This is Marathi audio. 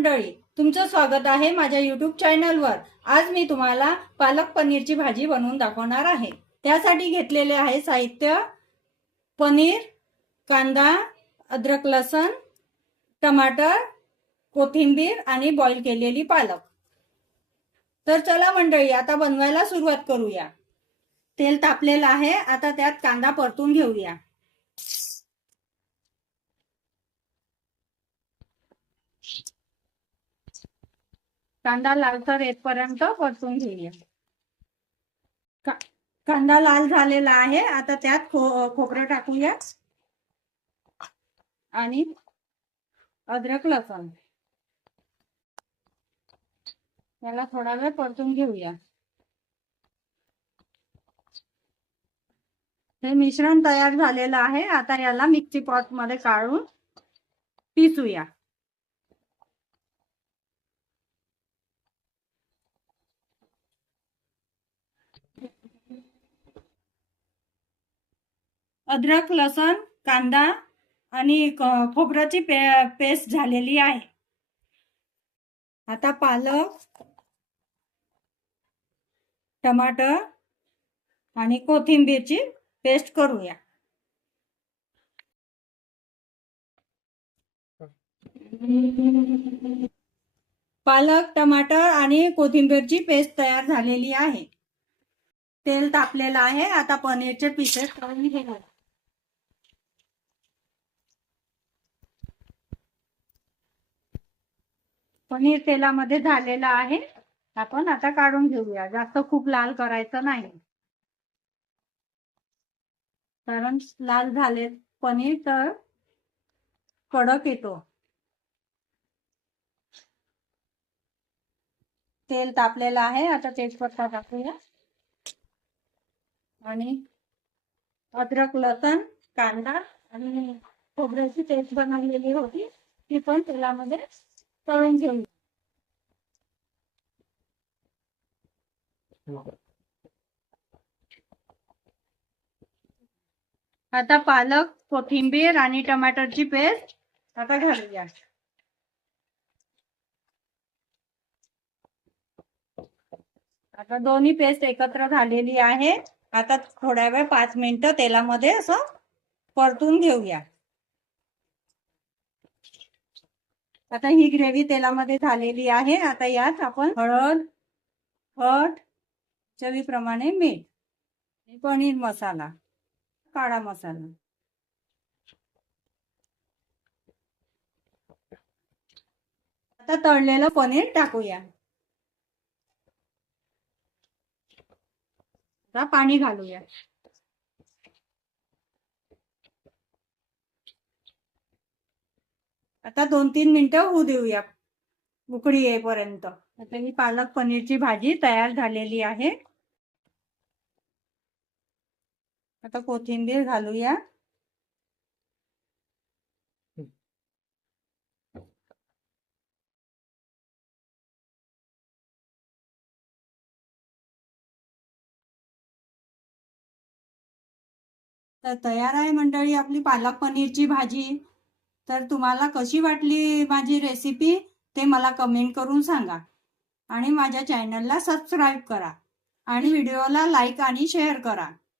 मंडळी, तुमचं स्वागत आहे माझ्या युट्यूब चॅनलवर। आज मी तुम्हाला पालक पनीरची भाजी बनवून दाखवणार आहे। त्यासाठी घेतलेले आहे साहित्य: पनीर, कांदा, अद्रक लसूण, टमाटर, कोथिंबीर आणि बॉईल केलेली पालक। तर चला मंडळी, आता बनवायला सुरुवात करूया। तेल तापलेलं आहे, आता त्यात कांदा परतून घेऊया। कांदा लालसर येतपर्यंत परतून घेऊया। कांदा लाल झालेला आहे, आता त्यात खोबरं टाकूया आणि अद्रक लसूण याला थोडा वेळ परतून घेऊया। हे मिश्रण तयार झालेलं आहे, आता याला मिक्सी पॉट मध्ये काढून पिसूया। अद्रक लसूण, कांदा आणि खोबऱ्याची पेस्ट झालेली आहे। आता पालक, टमाटर आणि कोथिंबीरची पेस्ट करूया। पालक, टमाटर आणि कोथिंबीरची पेस्ट तयार झालेली आहे। तेल तापलेलं आहे, आता पनीरचे पीसेस तळून घेऊया। पनीर तेलामध्ये झालेलं आहे, आपण आता काढून घेऊया। जास्त खूप लाल करायचं नाही, कारण लाल झाले पनीर तर कडक येतो। तेल तापलेलं आहे, आता तेजपत्ता टाकूया आणि अद्रक लसूण, कांदा आणि खोबऱ्याची पेस्ट बनवलेली होती ती पण तेलामध्ये तळून घेऊया। आता पालक, कोथिंबीर आणि टमाटरची पेस्ट आता घालूया। आता दोन्ही पेस्ट एकत्र झालेली आहे, आता थोड्या वेळ 5 मिनिटं तेलामध्ये असं परतून घेऊया। आता ही ग्रेव्ही तेलामध्ये झालेली आहे, आता यात आपण हळद, चवीप्रमाणे मीठ, पनीर मसाला, काळा मसाला, आता तळलेलं पनीर टाकूया। आता पाणी घालूया। आता 2-3 मिनिटं होऊ देऊया, उकळी येईपर्यंत। आता ही पालक पनीरची भाजी तयार झालेली आहे। आता कोथिंबीर घालूया। तर तयार आहे मंडळी आपली पालक पनीरची भाजी। तर तुम्हाला कशी वाटली माझी रेसिपी ते मला कमेंट करून सांगा आणि माझ्या चॅनलला सबस्क्राईब करा आणि व्हिडिओला लाईक आणि शेअर करा।